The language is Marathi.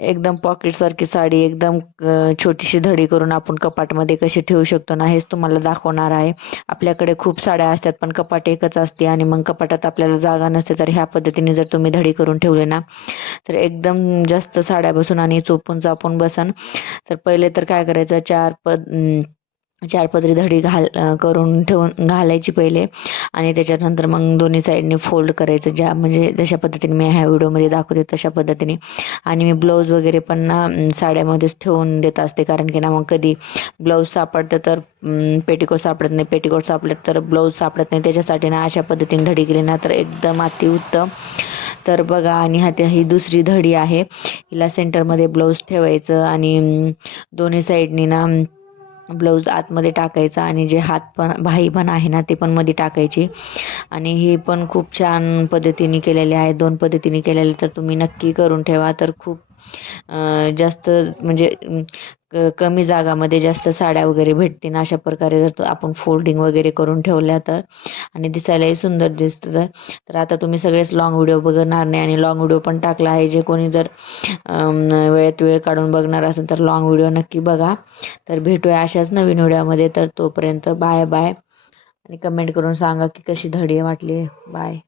एकदम पॉकेट सारखी साडी एकदम छोटीशी धडी करून आपण कपाटमध्ये कशी ठेवू शकतो ना, हेच तुम्हाला दाखवणार आहे. आपल्याकडे खूप साड्या असतात पण कपाट एकच असते आणि मग कपाटात आपल्याला जागा नसते, तर ह्या पद्धतीने जर तुम्ही धडी करून ठेवले ना, तर एकदम जास्त साड्या बसून आणि चोपून चापून बसन. तर पहिले तर काय करायचं, चार पदरी धडी करून ठेवून घालायची पहिले, आणि त्याच्यानंतर मग दोन्ही साईडने फोल्ड करायचं, ज्या म्हणजे जशा पद्धतीने मी ह्या व्हिडिओमध्ये दाखवते तशा पद्धतीने. आणि मी ब्लाऊज वगैरे पण ना साड्यामध्येच ठेवून देत असते, कारण की ना मग कधी ब्लाऊज सापडतं तर पेटिकोट सापडत नाही, पेटिकोट सापडत तर ब्लाऊज सापडत नाही. त्याच्यासाठी ना अशा पद्धतीने धडी केली ना तर एकदम अतिउत्तम. तर बघा, आणि ही दुसरी धडी आहे, हिला सेंटरमध्ये ब्लाऊज ठेवायचं आणि दोन्ही साईडनी ना ब्लाऊज आतमध्ये टाकायचा, आणि जे हात पण बाही पण आहे ना ते पण मध्ये टाकायची. आणि हे पण खूप छान पद्धतीने केलेले आहे, दोन पद्धतीने केलेले, तर तुम्ही नक्की करून ठेवा. तर खूप जास्त म्हणजे कमी जागामध्ये जास्त साड्या वगैरे भेटतील अशा प्रकारे जर आपण फोल्डिंग वगैरे करून ठेवल्या तर, आणि दिसायलाही सुंदर दिसतं. तर आता तुम्ही सगळेच लॉंग व्हिडिओ बघणार नाही, आणि लॉंग व्हिडिओ पण टाकला आहे, जे कोणी जर वेळेत वेळ काढून बघणार असेल तर लॉंग व्हिडिओ नक्की बघा. तर भेटूया अशाच नवीन व्हिडिओमध्ये. तर तोपर्यंत बाय बाय, आणि कमेंट करून सांगा की कशी धडी वाटली. बाय.